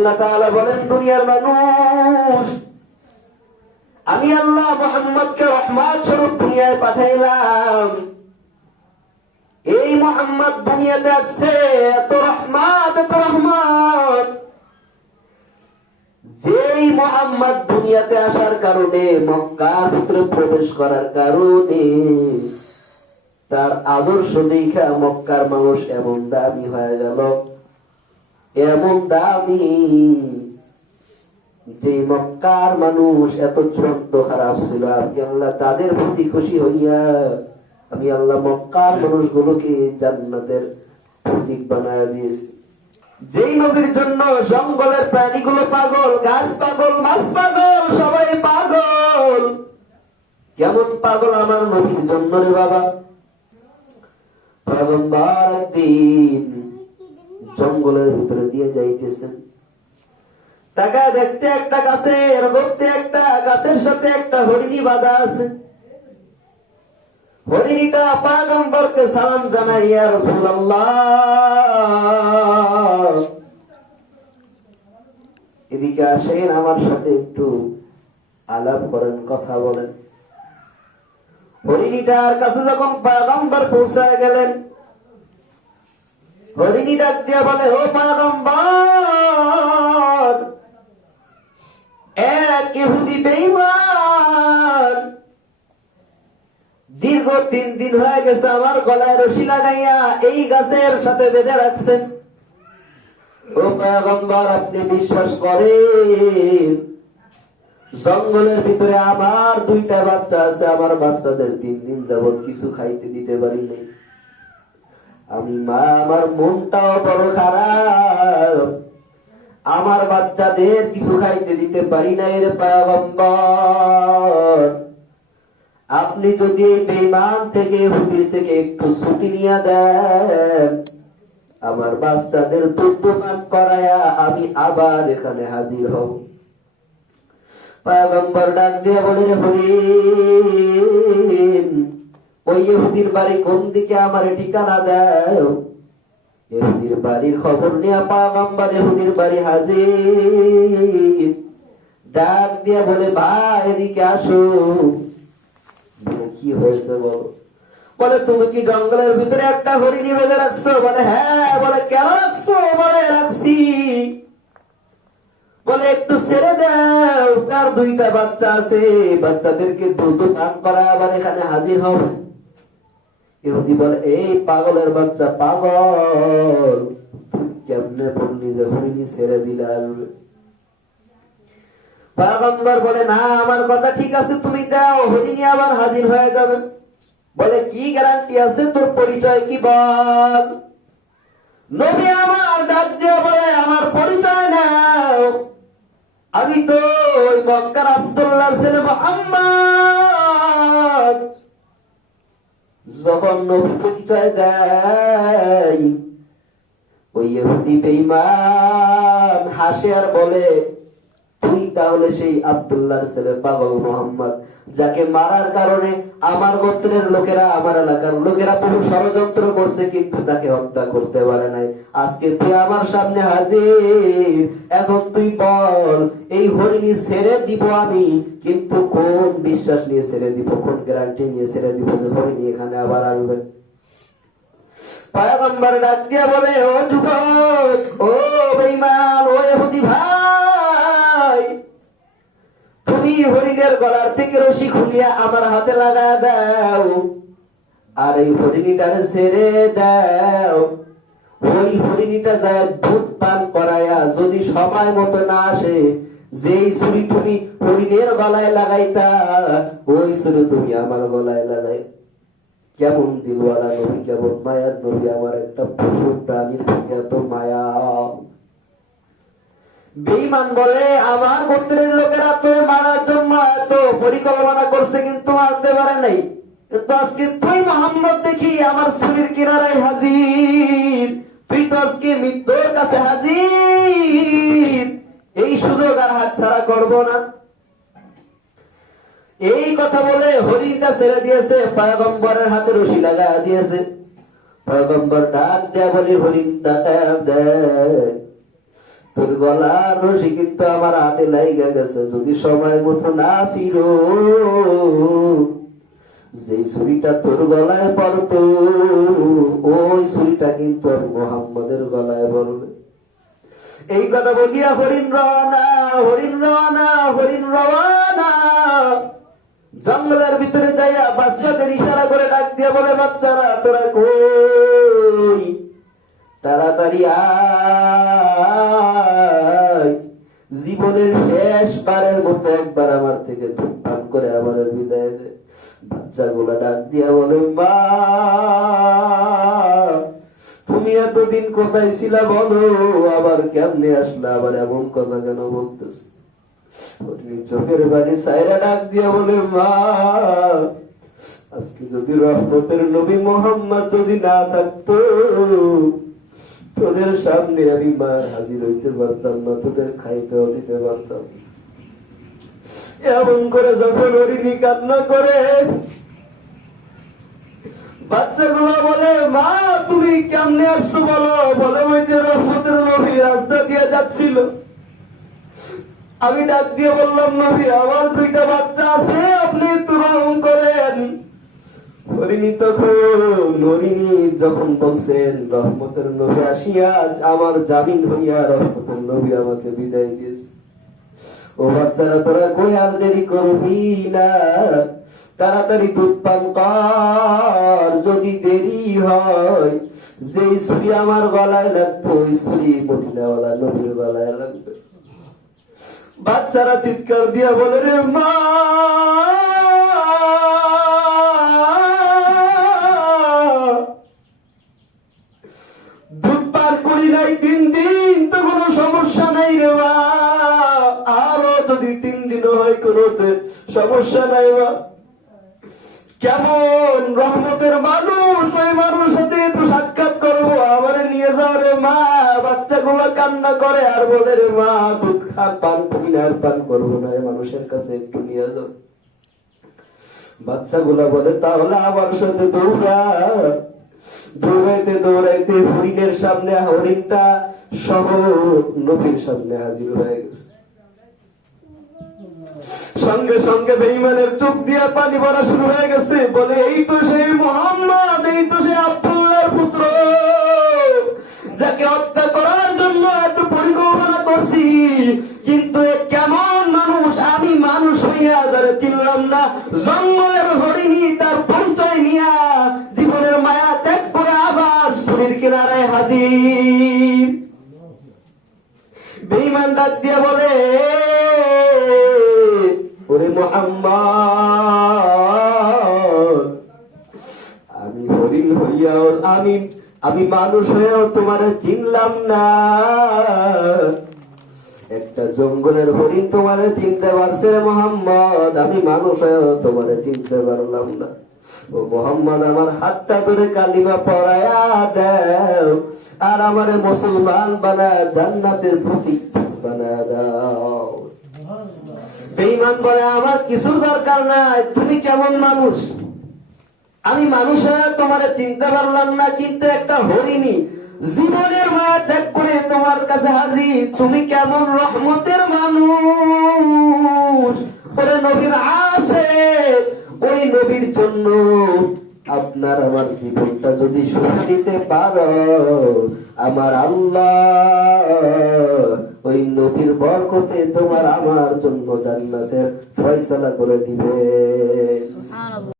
আল্লাহ তাআলা বলেন, দুনিয়ার মানুষ, আমি আল্লাহ মোহাম্মদকে রহমত স্বরূপ দুনিয়ায় পাঠাইলাম। এই মোহাম্মদ দুনিয়াতে আসছে, এত রহমত এত রহমত যেই মোহাম্মদ দুনিয়াতে আসার কারণে, মক্কার ভিতরে প্রবেশ করার কারণে, তার আদর্শ দেখা মক্কার মানুষ এমন দামি হয়ে গেল। এমন দামি যে মক্কার মানুষ এত চূড়ান্ত খারাপ ছিল, আমি আল্লাহ তাদের প্রতি খুশি হইয়া, আমি আল্লাহ মক্কার মানুষগুলোকে জান্নাতের প্রতীক বানায় দিয়েছি। যেই নবীর জন্য জঙ্গলের প্রাণীগুলো পাগল, গাছ পাগল, মাছ পাগল, সবাই পাগল। কেমন পাগল আমার নবীর জন্য রে বাবা? পয়গম্বর একদিন জঙ্গলের ভিতরে দিয়ে যাইতেছেন। টাকা দেখতে একটা গাছের মধ্যে একটা গাছের সাথে একটা হরিণী বাঁধা আছে। হরিণীটা পাগম্বরকে সালাম জানাই ইয়া এদিকে আসেন, আমার সাথে একটু আলাপ করেন, কথা বলেন। হরিণীটার কাছে যখন পাগম্বর পৌঁছায় গেলেন হরিণী ডাক দিয়া বলে, ও পাগম্বর এক ইহুদি বেঈমান দীর্ঘ তিন দিন হয়ে গেছে আমার গলায় রশি লাগাইয়া এই গাছের সাথে বেঁধে রাখছেন ও পয়গম্বর, আপনি বিশ্বাস করেন, জঙ্গলের ভিতরে আমার দুইটা বাচ্চা আছে, আমার বাচ্চাদের তিন দিন যাবত কিছু খাইতে দিতে পারি নাই। আমি মা, আমার মনটাও বড় খারাপ। আমার বাচ্চাদের কিছু খাইতে দিতে পারি না এর পয়গম্বর। আপনি যদি এই বেঈমান থেকে হুদির থেকে একটু ছুটি নিয়ে দেন, আমার বাচ্চাদের দুধ করায়া আমি আবার এখানে হাজির হব। পয়গম্বর ডাক দিয়ে বলে, রে হরিণ ওই ইহুদির বাড়ি কোন দিকে আমার ঠিকানা দেও? ইহুদির বাড়ির খবর নিয়ে পয়গম্বর ইহুদির বাড়ি হাজির। ডাক দিয়ে বলে, ভাই, এদিকে আসো। কি হয়েছে বলো? বলে, তুমি কি জঙ্গলের ভিতরে একটা হরিণী বেঁধে রাখছো? বলে হ্যাঁ। বলে, কেন রাখছো? বলে, রাখছি। বলে, একটু ছেড়ে দাও। তার দুইটা বাচ্চা আছে। বাচ্চাদেরকে দ্রুত পান করা আবার এখানে হাজির হবে। ইহুদি বলে এই পাগলের বাচ্চা পাগল তুই কেমনে বললি যে হরিণী ছেড়ে দিলে আসবে বলে, না, আমার কথা ঠিক আছে, তুমি দাও, হরিণী আবার হাজির হয়ে যাবে। বলে, কি গ্যারান্টি আছে? তোর পরিচয় কি বল? নবী আমার ডাক দিয়ে বলে, আমার পরিচয় নাও। আমি তো ওই মক্কার আব্দুল্লাহ ছেলে মোহাম্মদ। যখন নবী পরিচয় দেয়, ওই ইহুদি বেঈমান হাসে আর বলে, তুই তাহলে সেই আবদুল্লাহর ছেলে পাগল মোহাম্মদ, যাকে মারার কারণে আমার গোত্রের লোকেরা, আমার এলাকার লোকেরা বহু ষড়যন্ত্র করছে, কিন্তু তাকে হত্যা করতে পারে নাই। আজকে তুই আমার সামনে হাজির। এখন তুই বল, এই হরিণী ছেড়ে দিব আমি, কিন্তু কোন বিশ্বাস নিয়ে ছেড়ে দিব, কোন গ্যারান্টি নিয়ে ছেড়ে দিব যে হরিণী এখানে আবার আসবে? পয়গম্বর ডাক দিয়া বলে, ও যুবক, ও বেঈমান, ও ইহুদি ভাই, তুমি হরিণের গলার থেকে রশি খুলিয়া আমার হাতে লাগা দাও, আর এই হরিণীটারে ছেড়ে দাও। ওই হরিণীটা যায় দুধ পান করায়া যদি সময় মতো না আসে, যেই ছুরি তুমি হরিণের গলায় লাগাইতা, ওই ছুরি তুমি আমার গলায় লাগাই কেমন দিলওয়ালা নবী, কেমন মায়ার নবী, আমার একটা পশু প্রাণীর থেকে এত মায়া। বেঈমান বলে, আমার গোত্রের লোকেরা তো মারার জন্য এত পরিকল্পনা করছে, কিন্তু মারতে পারে নাই। কিন্তু আজকে তুই মোহাম্মদ দেখি আমার শরীর কিনারায় হাজির। তুই তো আজকে মৃত্যুর কাছে হাজির। এই সুযোগ আর হাত ছাড়া করব না। এই কথা বলে হরিণটা ছেড়ে দিয়েছে, পয়গম্বরের হাতে রশি লাগা দিয়েছে। পয়গম্বর ডাক দেয়া বলে, হরিণ তাকায় দেয় তোর গলার রশি কিন্তু আমার হাতে লাইগা গেছে। যদি সময় মতো না ফিরো। ছুরিটা তোর গলায় ওই ছুরিটা কিন্তু আর মোহাম্মদের গলায় পড়বে। এই কথা বলিয়া হরিণ রওয়ানা হরিণ রওয়ানা হরিণ রওয়ানা জঙ্গলের ভিতরে যাইয়া বাচ্চাদের ইশারা করে ডাক দিয়া বলে, বাচ্চারা, তোরা কই? তাড়াতাড়ি আয়। জীবনের শেষ বারের মতো একবার আমার থেকে ধূমপান করে আমাদের বিদায় দে। বাচ্চাগুলা ডাক দিয়া বলে, মা, তুমি এতদিন কোথায় ছিলা বলো? আবার কেমনে আসলে? আবার এমন কথা কেন বলতেছি? চোখের বাড়ি সাইরা ডাক দিয়া বলে, মা, আজকে যদি রহমতের নবী মোহাম্মদ যদি না থাকতো তোদের সামনে আমি মা হাজির হইতে পারতাম না, তোদের খাইতেও দিতে পারতাম। এমন করে যখন হরিণী কান্না করে, বাচ্চাগুলো বলে, মা, তুমি কেমনে আসছো বলো? বলে, ওই যে রহমতের নবী রাস্তা দিয়ে যাচ্ছিল। আমি ডাক দিয়ে বললাম, নবী, আমার দুইটা বাচ্চা আছে, আপনি একটু রহম করেন। হরিণী তখন হরিণী যখন বলছেন, রহমতের নবী আসিয়া আমার জামিন হইয়া রহমতের নবী আমাকে বিদায় দিয়েছে। ও বাচ্চারা, তোরা কই আর দেরি করবি না? তাড়াতাড়ি দুধ পান কর, যদি দেরি হয়। যে ছুরি আমার গলায় লাগতো ওই ছুরি মদিনাওয়ালা নবীর গলায় লাগবে। বাচ্চারা চিৎকার দিয়া বলে, রে মা সমস্যা নাই মা কেমন রহমতের মানুষ, ওই মানুষ সাথে একটু সাক্ষাৎ করব, আবার নিয়ে যাও রে মা। বাচ্চাগুলো কান্না করে, আর বলে রে মা, দুধ খান পান আর পান করব না মানুষের কাছে, একটু নিয়ে যাও। বাচ্চাগুলা বলে, তাহলে আমার সাথে দৌড়া। দৌড়াইতে দৌড়াইতে হরিণের সামনে, হরিণটা সহ নবীর সামনে হাজির হয়ে গেছে। সঙ্গে সঙ্গে বেইমানের চোখ দিয়া পানি ভরা শুরু হয়ে গেছে। বলে, এই তো সেই মোহাম্মদ, এই তো সেই আব্দুল্লাহর পুত্র, যাকে হত্যা করার জন্য এত পরিকল্পনা করছি, কিন্তু কেমন মানুষ? আমি মানুষ হইয়া যারা চিনলাম না। জঙ্গলের হরিণী তার পরিচয় নিয়া জীবনের মায়া ত্যাগ করে আবার শরীর কিনারায় হাজির। বেইমান ডাক দিয়া বলে ওরে মোহাম্মদ। আমি হরিণ হইয়াও, আমি আমি মানুষ হয়েও তোমার চিনলাম না। একটা জঙ্গলের হরিণ তোমারে চিনতে পারছে রে মোহাম্মদ। আমি মানুষ হয়েও তোমার চিনতে পারলাম না। ও মোহাম্মদ, আমার হাতটা ধরে কালিমা পড়ায়া দাও। আর আমার মুসলমান বানা জান্নাতের প্রতীক বানা দাও। বেঈমান বলে আমার কিছুর দরকার নাই। তুমি কেমন মানুষ? আমি মানুষ হয়ে তোমার চিনতে পারলাম না, কিন্তু একটা হরিণী জীবনের মায়া ত্যাগ করে তোমার কাছে হাজির। তুমি কেমন রহমতের মানুষ? ওরে নবীর আসে ওই নবীর জন্য আপনার আমার জীবনটা যদি সুখ দিতে পারো, আমার আল্লাহ ওই নবীর বরকতে তোমার আমার জন্য জান্নাতের ফয়সালা করে দিবে।